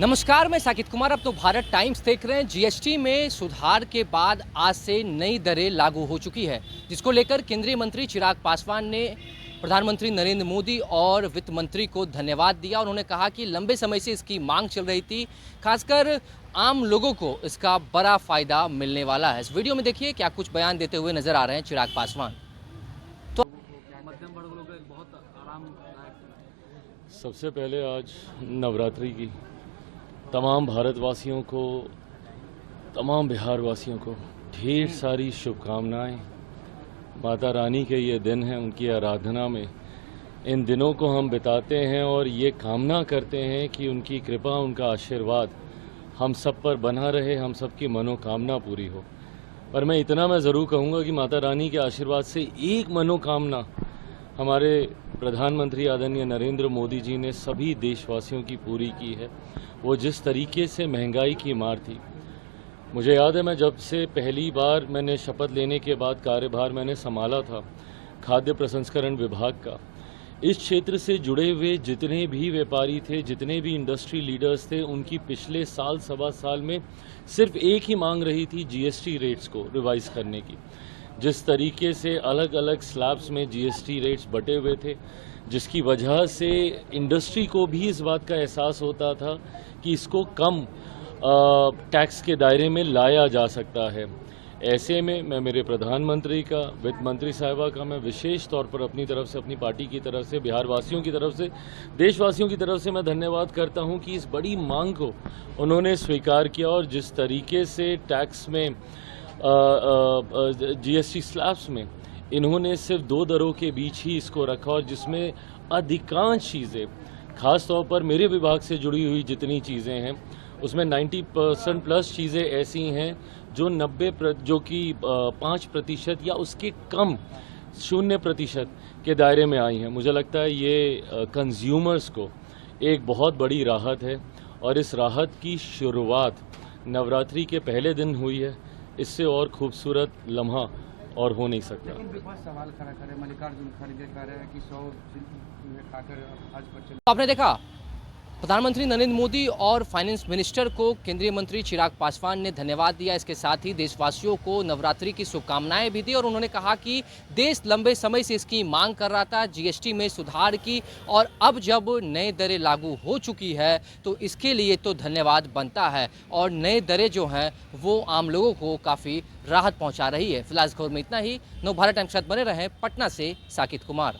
नमस्कार, मैं साकित कुमार। अब तो भारत टाइम्स देख रहे हैं। जीएसटी में सुधार के बाद आज से नई दरें लागू हो चुकी है, जिसको लेकर केंद्रीय मंत्री चिराग पासवान ने प्रधानमंत्री नरेंद्र मोदी और वित्त मंत्री को धन्यवाद दिया। उन्होंने कहा कि लंबे समय से इसकी मांग चल रही थी, खासकर आम लोगों को इसका बड़ा फायदा मिलने वाला है। इस वीडियो में देखिए क्या कुछ बयान देते हुए नजर आ रहे हैं चिराग पासवान। तो मध्यम वर्ग लोगों को एक बहुत आरामदायक। सबसे पहले आज नवरात्रि की तमाम भारतवासियों को, तमाम बिहार वासियों को ढेर सारी शुभकामनाएं। माता रानी के ये दिन हैं, उनकी आराधना में इन दिनों को हम बिताते हैं और ये कामना करते हैं कि उनकी कृपा, उनका आशीर्वाद हम सब पर बना रहे, हम सब की मनोकामना पूरी हो। पर मैं इतना ज़रूर कहूँगा कि माता रानी के आशीर्वाद से एक मनोकामना हमारे प्रधानमंत्री आदरणीय नरेंद्र मोदी जी ने सभी देशवासियों की पूरी की है। वो जिस तरीके से महंगाई की मार थी, मुझे याद है मैं जब से पहली बार मैंने शपथ लेने के बाद कार्यभार मैंने संभाला था खाद्य प्रसंस्करण विभाग का, इस क्षेत्र से जुड़े हुए जितने भी व्यापारी थे, जितने भी इंडस्ट्री लीडर्स थे, उनकी पिछले साल सवा साल में सिर्फ एक ही मांग रही थी, जीएसटी रेट्स को रिवाइज करने की। जिस तरीके से अलग अलग स्लैब्स में जीएसटी रेट्स बटे हुए थे, जिसकी वजह से इंडस्ट्री को भी इस बात का एहसास होता था कि इसको कम टैक्स के दायरे में लाया जा सकता है। ऐसे में मैं मेरे प्रधानमंत्री का, वित्त मंत्री साहिबा का मैं विशेष तौर पर अपनी तरफ से, अपनी पार्टी की तरफ से, बिहार वासियों की तरफ से, देशवासियों की तरफ से मैं धन्यवाद करता हूं कि इस बड़ी मांग को उन्होंने स्वीकार किया और जिस तरीके से टैक्स में जीएसटी स्लैब्स में इन्होंने सिर्फ दो दरों के बीच ही इसको रखा और जिसमें अधिकांश चीज़ें, खास तौर पर मेरे विभाग से जुड़ी हुई जितनी चीज़ें हैं उसमें 90% प्लस चीज़ें ऐसी हैं जो 5% या उसके कम 0% के दायरे में आई हैं। मुझे लगता है ये कंज्यूमर्स को एक बहुत बड़ी राहत है और इस राहत की शुरुआत नवरात्रि के पहले दिन हुई है। इससे और खूबसूरत लम्हा और हो नहीं सकता। लेकिन विपक्ष सवाल खड़ा करे, मल्लिकार्जुन खड़गे कह रहे हैं कि 100 में खाकर आज पर आपने देखा, प्रधानमंत्री नरेंद्र मोदी और फाइनेंस मिनिस्टर को केंद्रीय मंत्री चिराग पासवान ने धन्यवाद दिया। इसके साथ ही देशवासियों को नवरात्रि की शुभकामनाएं भी दी और उन्होंने कहा कि देश लंबे समय से इसकी मांग कर रहा था, जीएसटी में सुधार की, और अब जब नई दरें लागू हो चुकी है तो इसके लिए तो धन्यवाद बनता है और नई दरें जो हैं वो आम लोगों को काफ़ी राहत पहुँचा रही है। फिलहाल इस खबर में इतना ही। नवभारत टाइम्स के साथ बने रहें। पटना से साकित कुमार।